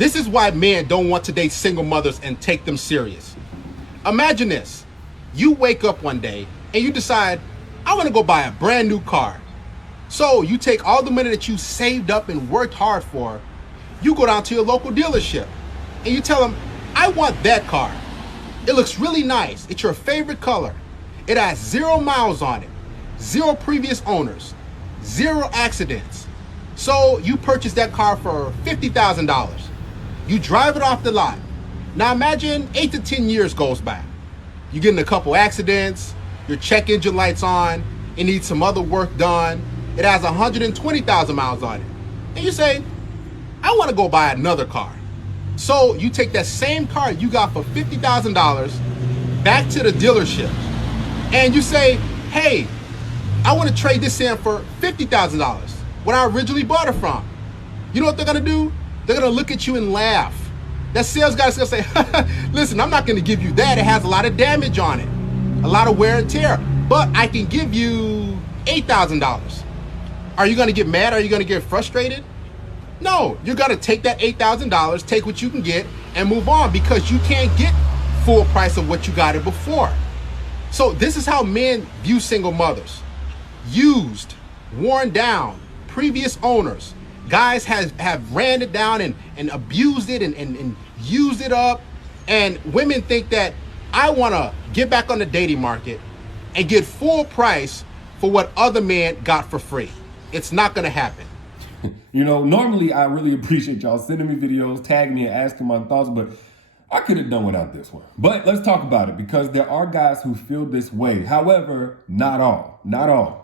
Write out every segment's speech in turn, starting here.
This is why men don't want to date single mothers and take them serious. Imagine this. You wake up one day and you decide, I want to go buy a brand new car. So you take all the money that you saved up and worked hard for, you go down to your local dealership and you tell them, I want that car. It looks really nice. It's your favorite color. It has 0 miles on it, 0 previous owners, 0 accidents. So you purchase that car for $50,000. You drive it off the lot. Now imagine 8 to 10 years goes by. You get in a couple accidents, your check engine light's on, it needs some other work done. It has 120,000 miles on it. And you say, I want to go buy another car. So you take that same car you got for $50,000 back to the dealership and you say, hey, I want to trade this in for $50,000, what I originally bought it from. You know what they're going to do? They're going to look at you and laugh. That sales guy's going to say, listen, I'm not going to give you that. It has a lot of damage on it, a lot of wear and tear, but I can give you $8,000. Are you going to get mad? Are you going to get frustrated? No, you're going to take that $8,000, take what you can get and move on because you can't get full price of what you got it before. So this is how men view single mothers. Used, worn down, previous owners. Guys have ran it down and abused it and used it up. And women think that I want to get back on the dating market and get full price for what other men got for free. It's not going to happen. You know, normally I really appreciate y'all sending me videos, tagging me and asking my thoughts, but I could have done without this one. But let's talk about it because there are guys who feel this way. However, not all.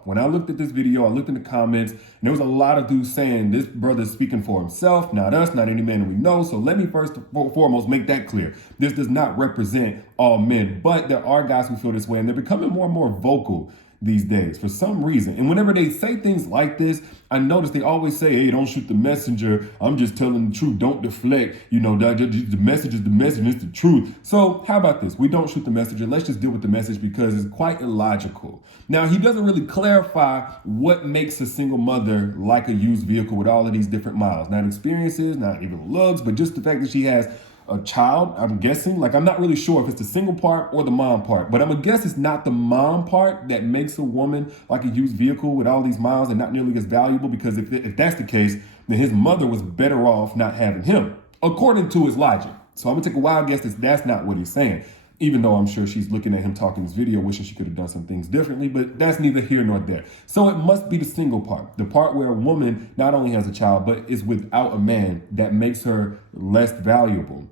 When I looked at this video, I looked in the comments and there was a lot of dudes saying this brother's speaking for himself, not us, not any man we know. So let me first and foremost make that clear. This does not represent all men, but there are guys who feel this way and they're becoming more and more vocal these days for some reason. And whenever they say things like this, I notice they always say, hey, don't shoot the messenger. I'm just telling the truth. Don't deflect. You know, the message is the message. It's the truth. So how about this? We don't shoot the messenger. Let's just deal with the message because it's quite illogical. Now, he doesn't really clarify what makes a single mother like a used vehicle with all of these different miles. Not experiences, not even looks, but just the fact that she has a child, I'm guessing. Like, I'm not really sure if it's the single part or the mom part, but I'm gonna guess it's not the mom part that makes a woman like a used vehicle with all these miles and not nearly as valuable, because if that's the case, then his mother was better off not having him, according to his logic. So I'm gonna take a wild guess that that's not what he's saying, even though I'm sure she's looking at him talking this video, wishing she could have done some things differently, but that's neither here nor there. So it must be the single part, the part where a woman not only has a child, but is without a man, that makes her less valuable.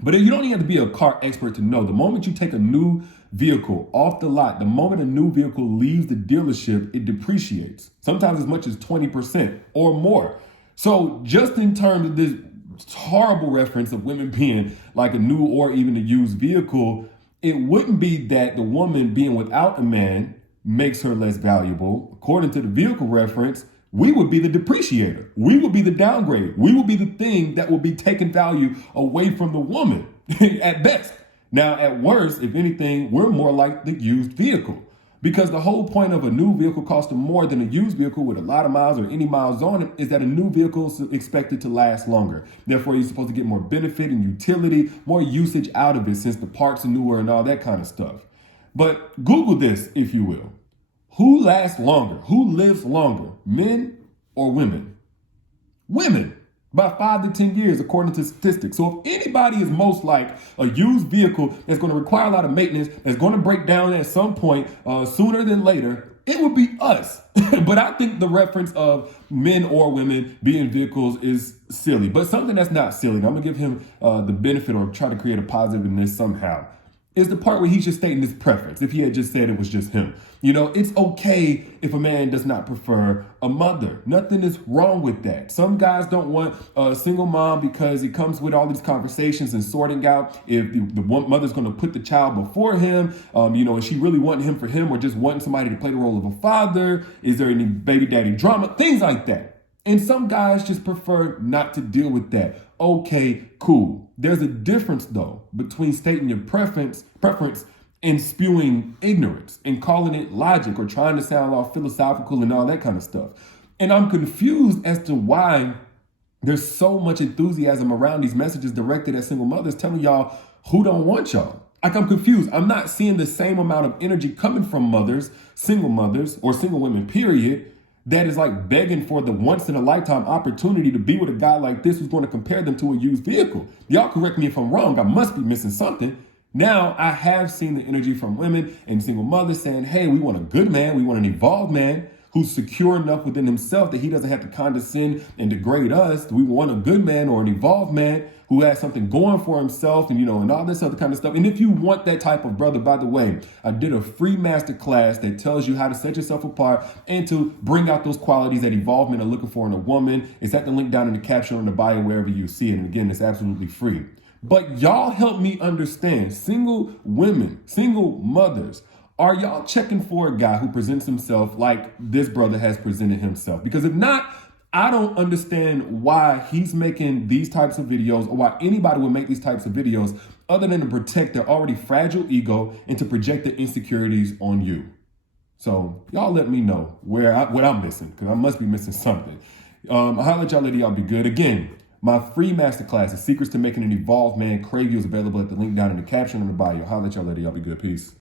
But you don't even have to be a car expert to know the moment you take a new vehicle off the lot, the moment a new vehicle leaves the dealership, it depreciates, sometimes as much as 20% or more. So just in terms of this horrible reference of women being like a new or even a used vehicle, it wouldn't be that the woman being without a man makes her less valuable. According to the vehicle reference, we would be the depreciator. We would be the downgrade. We would be the thing that will be taking value away from the woman at best. Now, at worst, if anything, we're more like the used vehicle, because the whole point of a new vehicle costing more than a used vehicle with a lot of miles or any miles on it is that a new vehicle is expected to last longer. Therefore, you're supposed to get more benefit and utility, more usage out of it since the parts are newer and all that kind of stuff. But Google this, if you will. Who lasts longer? Who lives longer? Men or women? Women, about 5 to 10 years, according to statistics. So if anybody is most like a used vehicle that's going to require a lot of maintenance, that's going to break down at some point sooner than later, it would be us. But I think the reference of men or women being vehicles is silly, but something that's not silly. I'm going to give him the benefit or try to create a positive in this somehow. Is the part where he's just stating his preference. If he had just said it was just him. You know, it's okay if a man does not prefer a mother. Nothing is wrong with that. Some guys don't want a single mom because it comes with all these conversations and sorting out if the one mother's going to put the child before him. You know, is she really wanting him for him or just wanting somebody to play the role of a father? Is there any baby daddy drama? Things like that. And some guys just prefer not to deal with that. Okay, cool. There's a difference, though, between stating your preference and spewing ignorance and calling it logic or trying to sound all philosophical and all that kind of stuff. And I'm confused as to why There's so much enthusiasm around these messages directed at single mothers telling y'all who don't want y'all. Like, I'm confused. I'm not seeing the same amount of energy coming from mothers, or single women, period, that is like begging for the once in a lifetime opportunity to be with a guy like this who's going to compare them to a used vehicle. Y'all correct me if I'm wrong. I must be missing something. Now, I have seen the energy from women and single mothers saying, hey, we want a good man. We want an evolved man who's secure enough within himself that he doesn't have to condescend and degrade us. We want a good man or an evolved man who has something going for himself and, and all this other kind of stuff. And if you want that type of brother, by the way, I did a free masterclass that tells you how to set yourself apart and to bring out those qualities that evolved men are looking for in a woman. It's at the link down in the caption or in the bio, wherever you see it. And again, it's absolutely free. But y'all help me understand, single women, single mothers, are y'all checking for a guy who presents himself like this brother has presented himself? Because if not, I don't understand why he's making these types of videos or why anybody would make these types of videos other than to protect their already fragile ego and to project their insecurities on you. So y'all let me know what I'm missing, because I must be missing something. I'll let y'all later, y'all be good. Again, my free masterclass, The Secrets to Making an Evolved Man, Crave You, is available at the link down in the caption and the bio. I'll let y'all later, y'all be good. Peace.